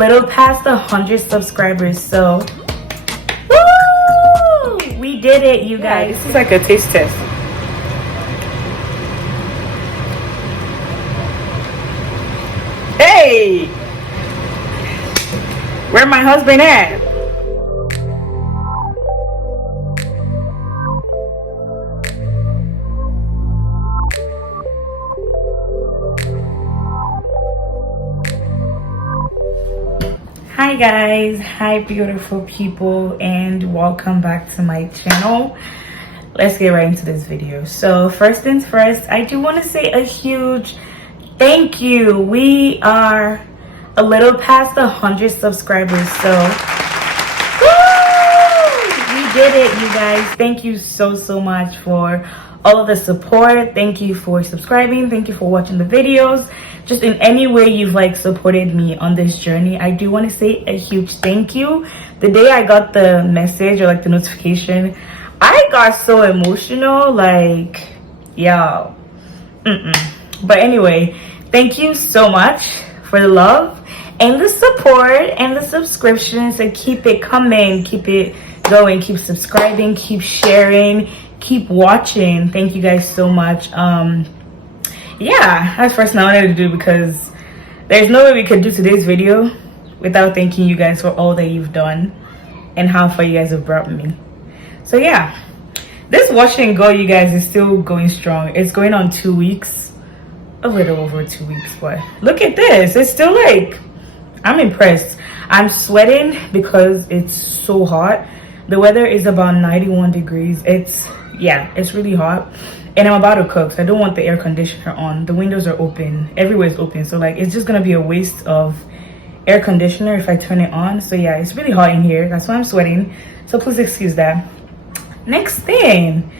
little past 100 subscribers, so woo! We did it, you guys. This is like a taste test. Hey! Where my husband at? Hi guys, hi beautiful people, and welcome back to my channel. Let's get right into this video. So first things first, I do want to say a huge thank you. We are a little past 100 subscribers, so woo! We did it, you guys. Thank you so much for all of the support. Thank you for subscribing. Thank you for watching the videos. Just in any way you've like supported me on this journey, I do want to say a huge thank you. The day I got the message or like the notification, I got so emotional, like yo. But anyway, thank you so much for the love and the support and the subscriptions, and keep it coming, keep it going, keep subscribing, keep sharing, keep watching. Thank you guys so much. Yeah, that's the first thing I wanted to do, because there's no way we could do today's video without thanking you guys for all that you've done and how far you guys have brought me. So yeah, this wash and go, you guys, is still going strong. It's going on 2 weeks, a little over 2 weeks, but look at this. It's still like, I'm impressed. I'm sweating because it's so hot. The weather is about 91 degrees. It's really hot. And I'm about to cook, so I don't want the air conditioner on. The windows are open, everywhere's open, so like it's just gonna be a waste of air conditioner if I turn it on. So yeah, it's really hot in here, that's why I'm sweating, so please excuse that. Next thing,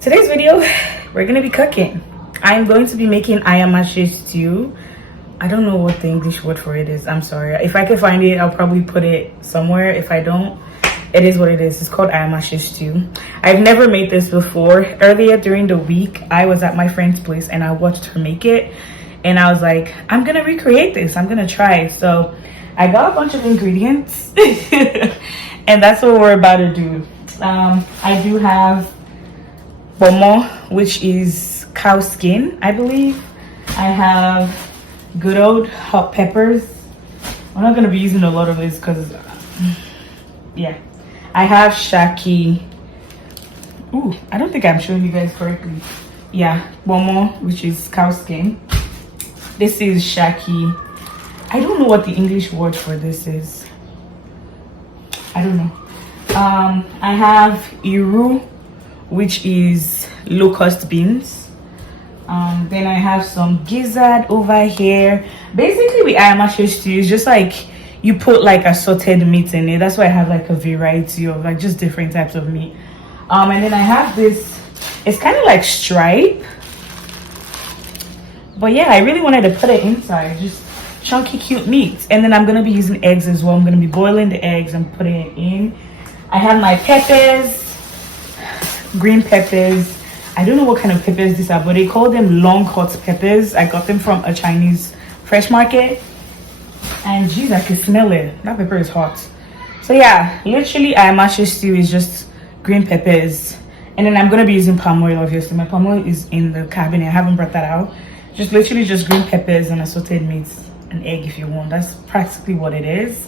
today's video, we're gonna be cooking. I'm going to be making Ayamase Stew. I don't know what the English word for it is, I'm sorry. If I can find it, I'll probably put it somewhere. If I don't, it is what it is. It's called Ayamase Stew. I've never made this before. Earlier during the week, I was at my friend's place and I watched her make it, and I was like, I'm gonna recreate this, I'm gonna try. So I got a bunch of ingredients and that's what we're about to do. I do have bomo, which is cow skin, I believe. I have good old hot peppers. I'm not gonna be using a lot of this because yeah. I have shaki. Ooh, I don't think I'm showing you guys correctly. Yeah, bomo, which is cow skin. This is shaki. I don't know what the English word for this is. I don't know. I have iru, which is locust beans. Then I have some gizzard over here. Basically, with Ayamase Stew, it's just like you put like assorted meat in it. That's why I have like a variety of like just different types of meat. And then I have this, it's kind of like stripe, but yeah, I really wanted to put it inside, just chunky cute meat. And then I'm gonna be using eggs as well. I'm gonna be boiling the eggs and putting it in. I have my peppers, green peppers. I don't know what kind of peppers these are, but they call them long hot peppers. I got them from a Chinese fresh market. And geez, I can smell it. That pepper is hot. So yeah, literally Ayamase Stew is just green peppers. And then I'm going to be using palm oil, obviously. My palm oil is in the cabinet. I haven't brought that out. Just literally just green peppers and assorted meats. An egg if you want. That's practically what it is.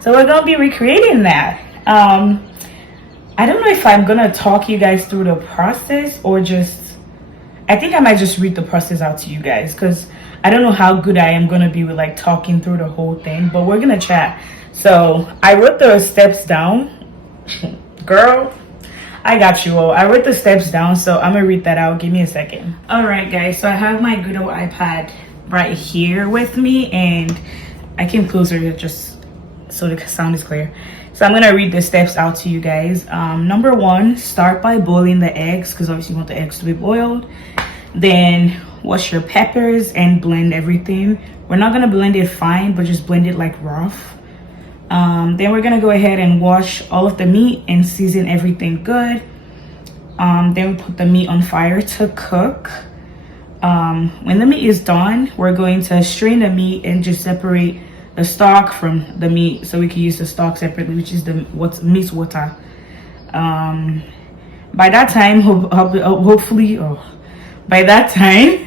So we're going to be recreating that. I don't know if I'm going to talk you guys through the process or just... I think I might just read the process out to you guys, because I don't know how good I am gonna be with like talking through the whole thing, but we're gonna chat. So I wrote the steps down. Girl, I got you all. I wrote the steps down, so I'm gonna read that out. Give me a second. All right, guys, so I have my good old iPad right here with me, and I came closer just so the sound is clear. So I'm gonna read the steps out to you guys. Number 1, start by boiling the eggs, because obviously you want the eggs to be boiled. Then wash your peppers and blend everything. We're not gonna blend it fine, but just blend it like rough. Then we're gonna go ahead and wash all of the meat and season everything good. Then we put the meat on fire to cook. When the meat is done, we're going to strain the meat and just separate the stock from the meat, so we can use the stock separately, which is the what's meat water. By that time, hopefully, by that time,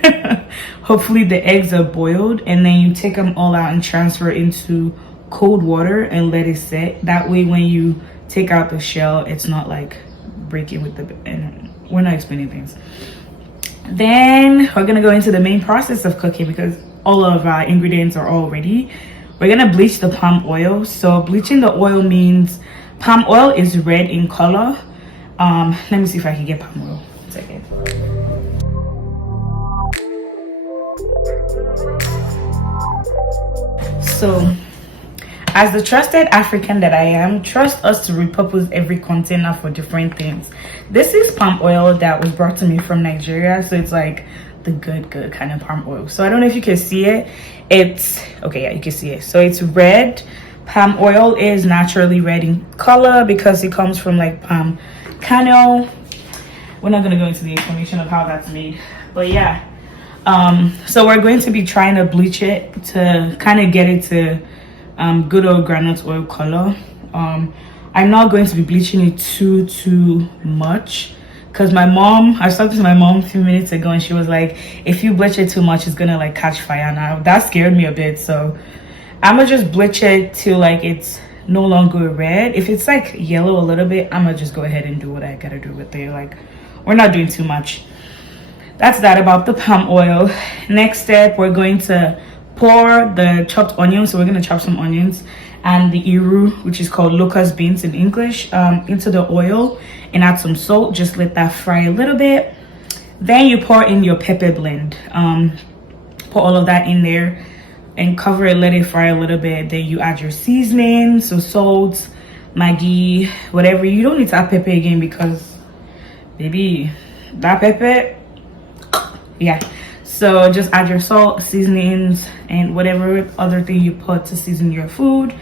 hopefully the eggs are boiled, and then you take them all out and transfer into cold water and let it set. That way, when you take out the shell, it's not like breaking with the. And we're not explaining things. Then we're gonna go into the main process of cooking because all of our ingredients are all ready. We're gonna bleach the palm oil. So bleaching the oil means palm oil is red in color. Let me see if I can get palm oil. 1 second. So as the trusted African that I am, trust us to repurpose every container for different things. This is palm oil that was brought to me from Nigeria, so it's like the good kind of palm oil. So I don't know if you can see it. It's okay, yeah, you can see it. So it's red. Palm oil is naturally red in color because it comes from like palm kernel. We're not going to go into the information of how that's made, but yeah. So we're going to be trying to bleach it to kind of get it to good old granite oil color. I'm not going to be bleaching it too much because I was talking to my mom a few minutes ago and she was like, if you bleach it too much, it's gonna like catch fire. Now that scared me a bit, so I'm gonna just bleach it till like it's no longer red. If it's like yellow a little bit, I'm gonna just go ahead and do what I gotta do with it. Like, we're not doing too much. That's that about the palm oil. Next step, we're going to pour the chopped onions. So we're going to chop some onions and the iru, which is called locust beans in English, into the oil and add some salt. Just let that fry a little bit. Then you pour in your pepper blend. Put all of that in there and cover it, let it fry a little bit. Then you add your seasoning, so salt, Maggi, whatever. You don't need to add pepper again because baby, that pepper, yeah. So just add your salt, seasonings, and whatever other thing you put to season your food.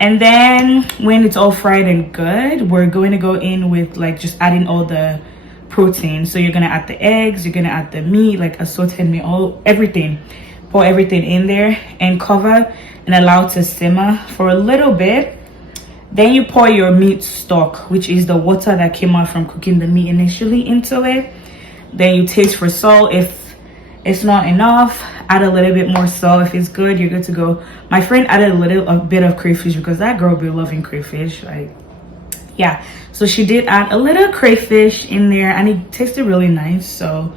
And then when it's all fried and good, we're going to go in with like just adding all the protein. So you're gonna add the eggs, you're gonna add the meat, like assorted meat, everything. Pour everything in there and cover and allow it to simmer for a little bit. Then you pour your meat stock, which is the water that came out from cooking the meat initially, into it. Then you taste for salt. If it's not enough, add a little bit more salt. If it's good, you're good to go. My friend added a bit of crayfish because that girl be loving crayfish, like, yeah. So she did add a little crayfish in there and it tasted really nice. So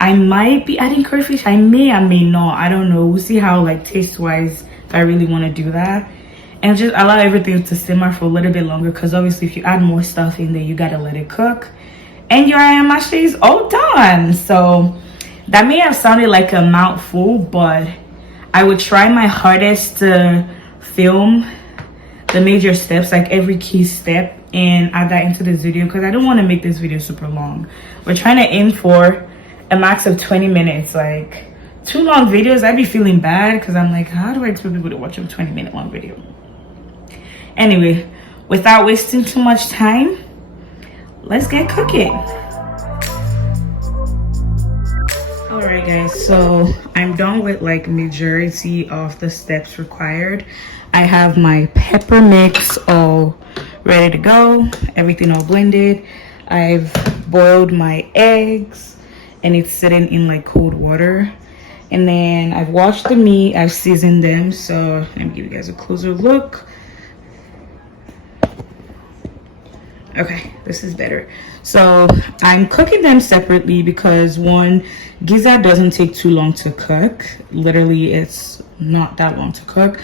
I might be adding crayfish. I may not, I don't know. We'll see how, like, taste wise, if I really want to do that. And just allow everything to simmer for a little bit longer because obviously if you add more stuff in there, you gotta let it cook. And your ayamase is all done. So that may have sounded like a mouthful, but I would try my hardest to film the major steps, like every key step, and add that into this video because I don't want to make this video super long. We're trying to aim for a max of 20 minutes. Like, too long videos, I'd be feeling bad because I'm like, how do I expect people to watch a 20-minute long video? Anyway, without wasting too much time, let's get cooking. All right guys, so I'm done with like majority of the steps required. I have my pepper mix all ready to go, everything all blended. I've boiled my eggs and it's sitting in like cold water. And then I've washed the meat, I've seasoned them. So let me give you guys a closer look. Okay, this is better. So I'm cooking them separately because one, gizzard doesn't take too long to cook. Literally, it's not that long to cook.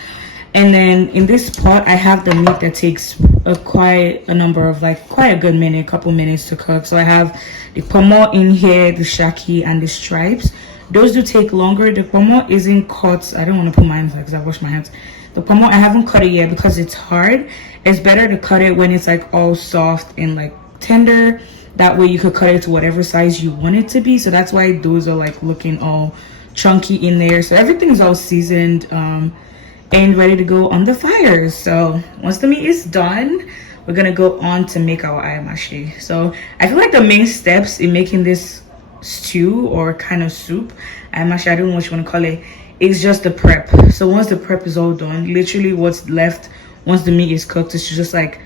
And then in this pot, I have the meat that takes quite a number of, like, quite a good minute, couple minutes to cook. So I have the pomo in here, the shaki, and the stripes. Those do take longer. The pomo isn't cut. I don't want to put mine because I wash my hands. The pomo, I haven't cut it yet because it's hard. It's better to cut it when it's like all soft and like tender. That way you could cut it to whatever size you want it to be. So that's why those are like looking all chunky in there. So everything's all seasoned and ready to go on the fire. So once the meat is done, we're gonna go on to make our ayamase. So I feel like the main steps in making this stew or kind of soup, ayamase, I don't know what you want to call it, is just the prep. So once the prep is all done, literally what's left once the meat is cooked is to just like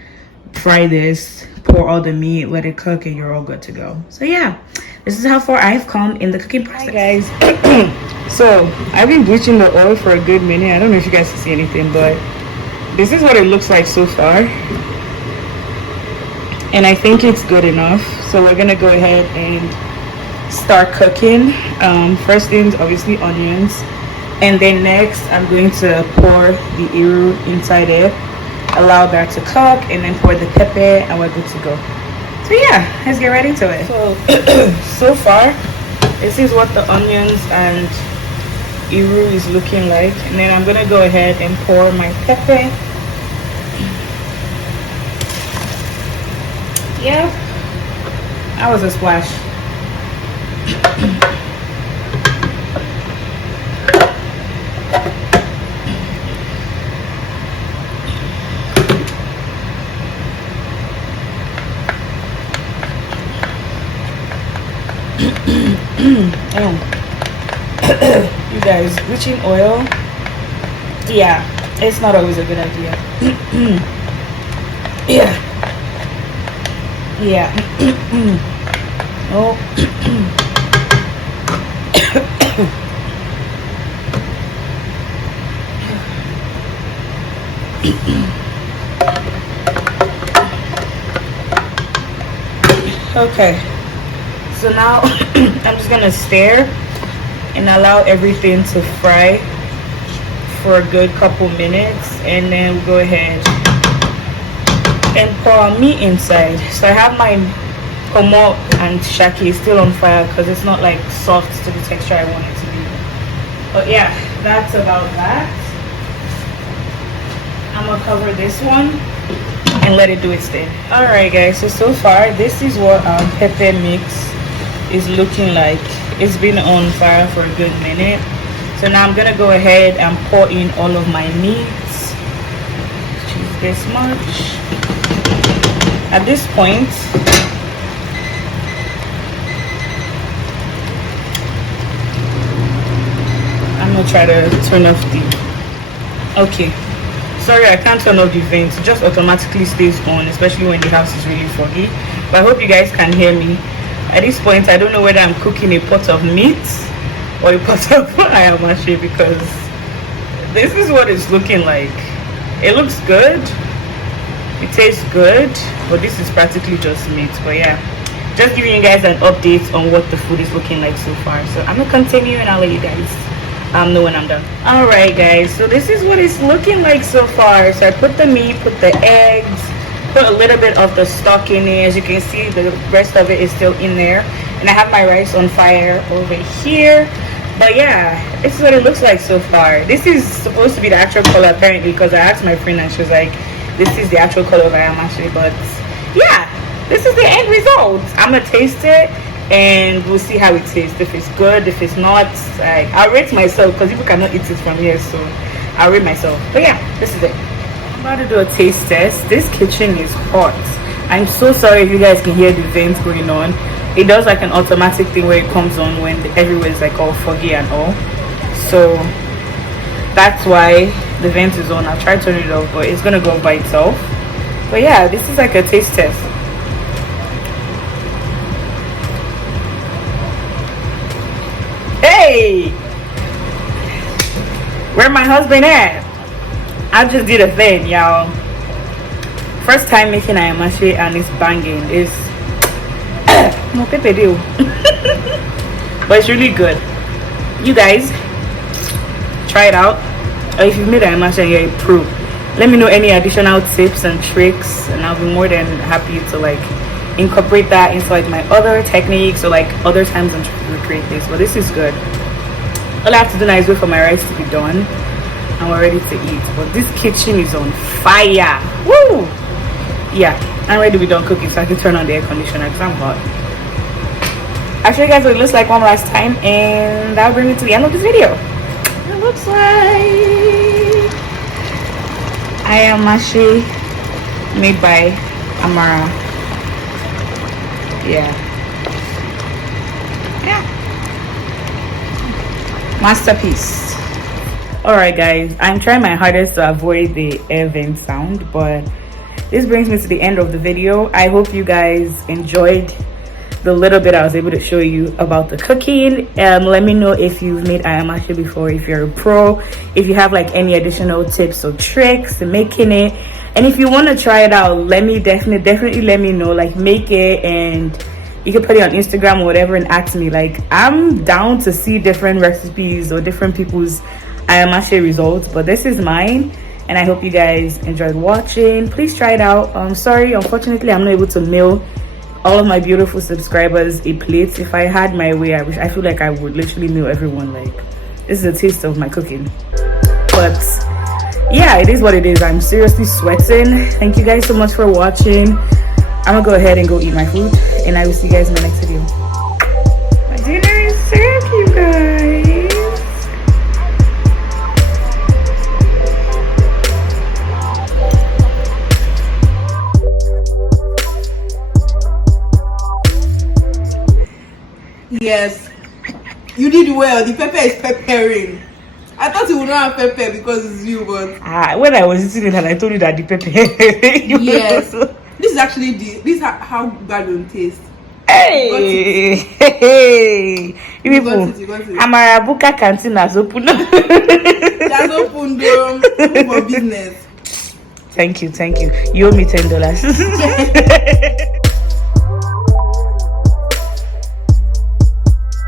fry this, pour all the meat, let it cook, and you're all good to go. So yeah, this is how far I've come in the cooking process. Hi guys. So I've been bleaching the oil for a good minute. I don't know if you guys can see anything, but this is what it looks like so far, and I think it's good enough. So we're gonna go ahead and start cooking. First things, obviously, onions, and then next I'm going to pour the iru inside it, allow that to cook, and then pour the pepper, and we're good to go. So yeah, let's get right into it. So far this is what the onions and iru is looking like, and then I'm gonna go ahead and pour my pepper. Yeah, that was a splash. You guys, bleaching oil, yeah, it's not always a good idea. Yeah. Oh. Okay, so now I'm just gonna stir and allow everything to fry for a good couple minutes, and then we'll go ahead and pour meat inside. So I have my pomo and shaki still on fire because it's not like soft to the texture I want it to be. But yeah, that's about that. I'm gonna cover this one and let it do its thing. Alright guys, so far this is what our pepper mix is looking like. It's been on fire for a good minute. So now I'm gonna go ahead and pour in all of my meats, which is this much. At this point, I'm gonna try to turn off the, okay, sorry, I can't turn off the vent. It just automatically stays on, especially when the house is really foggy. But I hope you guys can hear me. At this point, I don't know whether I'm cooking a pot of meat or a pot of ayamase, because this is what it's looking like. It looks good, it tastes good, but this is practically just meat. But yeah, just giving you guys an update on what the food is looking like so far. So I'm gonna continue and I'll let you guys know when I'm done. All right guys, so this is what it's looking like so far. So I put the meat, put the eggs, put a little bit of the stock in it. As you can see, the rest of it is still in there, and I have my rice on fire over here. But yeah, this is what it looks like so far. This is supposed to be the actual color apparently, because I asked my friend and she was like, this is the actual color of ayamase. But yeah, this is the end result. I'm gonna taste it and we'll see how it tastes. If it's good, if it's not, I'll rate myself, because people cannot eat it from here, so I'll rate myself. But yeah, this is it. I'm about to do a taste test. This kitchen is hot. I'm so sorry if you guys can hear the vents going on. It does like an automatic thing where it comes on when everywhere is like all foggy and all, so that's why the vent is on. I'll try to turn it off, but it's gonna go by itself. But yeah, this is like a taste test. Hey, where my husband at? I just did a thing, y'all. First time making ayamase and it's banging. It's no pepe deal. But it's really good. You guys try it out, or if you've made ayamase and you're a pro, let me know any additional tips and tricks, and I'll be more than happy to like incorporate that into like my other techniques, or like other times I'm trying to recreate this. But this is good. All I have to do now is wait for my rice to be done and we're ready to eat. But this kitchen is on fire. Woo! Yeah, I'm ready to be done cooking, so I can turn on the air conditioner because I'm hot. I'll show you guys what it looks like one last time, and that'll bring me to the end of this video. It looks like ayamase made by Amara. Yeah, masterpiece. Alright guys, I'm trying my hardest to avoid the air vent sound, but this brings me to the end of the video. I hope you guys enjoyed the little bit I was able to show you about the cooking. Let me know if you've made ayamase before, if you're a pro, if you have like any additional tips or tricks in making it, and if you want to try it out, let me definitely let me know. Like, make it and you can put it on Instagram or whatever and ask me. Like, I'm down to see different recipes or different people's ayamase results, but this is mine and I hope you guys enjoyed watching. Please try it out. Sorry, unfortunately I'm not able to mail all of my beautiful subscribers a plate. If I had my way, I feel like I would literally mail everyone. Like, this is a taste of my cooking. But yeah, it is what it is. I'm seriously sweating. Thank you guys so much for watching. I'm gonna go ahead and go eat my food, and I will see you guys in my next video. My dinner is served, you guys. Yes, you did well. The pepper is peppering. I thought you would not have pepper because it's you, but When I was eating it and I told you that the pepper. yes, this is actually this is how bad will taste. Hey, you people, You got it. Amarabuka canteen has opened. That's open for business. Thank you. You owe me $10.